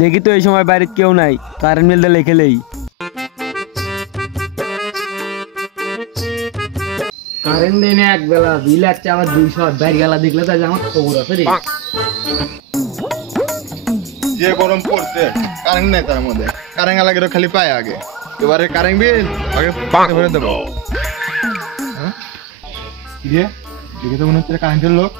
দেখি তো এই সময় বাড়িতে কেউ নাই, কারেন্ট বিলটা লিখেলেই। কারেন্ট নেই না, এক বেলা বিল আসছে আবার 200, বাইরে গেলা দেখলে তো আমার খবর আছে রে। যে গরম পড়ছে, কারেন্ট নেই তার মধ্যে, কারেন্ট লাগে খালি পায় আগে, এবারে কারেন্ট বিল আগে ভরে দেবো। দেখে তো মনে হচ্ছে কারেন্টের লোক।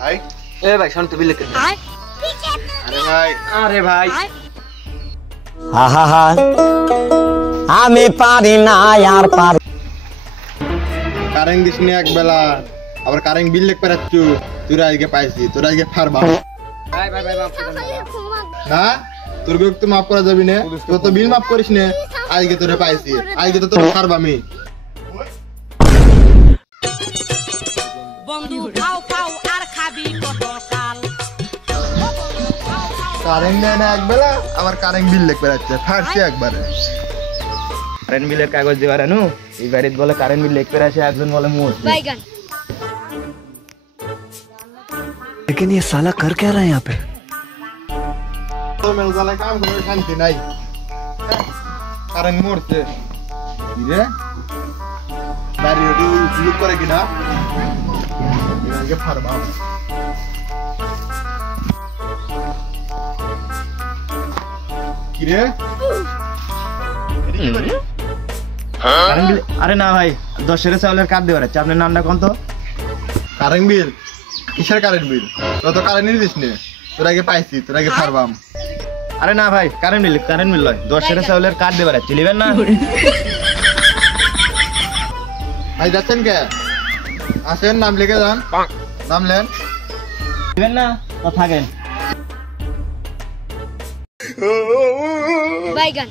ভাই এ ভাই শান্ত বিল লিখে। আরে ভাই আহা আমি পারি না আর পার। কারেন্ট দিস নি এক বেলা, আবার কারেন্ট বিল লিখতে পারছু, তোরা আজকে পাইছি, তোরা আজকে ফারবা। ভাই ভাই ভাই মাফ করে না তোর বিল তো মাফ করা যাবি না, তুই তো বিল মাফ করিস না, আজকে তোরা পাইছি, আজকে তো তোর ফারবা আমি। বন্ধু খাও খাও আর খাবি পটল কাল। কারেন্ট দেয় না এক বেলা, আবার কারেন্ট বিল লিখতে পারছে, ফারছি একবারে। কারেন্ট বিলের কাগজ দিবার আনু, এই বাড়িতে বলে কারেন্ট বিল লিখতে আসে, একজন বলে মোট। বাইগান लेकिन ये साला कर क्या रहा है यहाँ पे? তো মেলজালে কাম করে শান্তি নাই, কারেন্ট মরছে কি রে, বাড়ি ওটি লুক করে কিনা আজকে ফারবা। কি রে আরে না ভাই, 10 চাউলের কার্ড দেবার আছে, আপনার নামটা কোন তো? Current bill? কিসের কারেন্ট বিল? তোর তো কারেন্ট দিস নে, তোর আগে পাইছি, তোর আগে ফারবাম। আরে না ভাই, কারেন্ট বিল লয়, 10 চাউলের কার্ড দেবার আছে, লিবেন না? ভাই যাচ্ছেন কে? আসেন, নাম লিখে যান, নাম লেন। লিবেন না তো থাকেন। বাইগান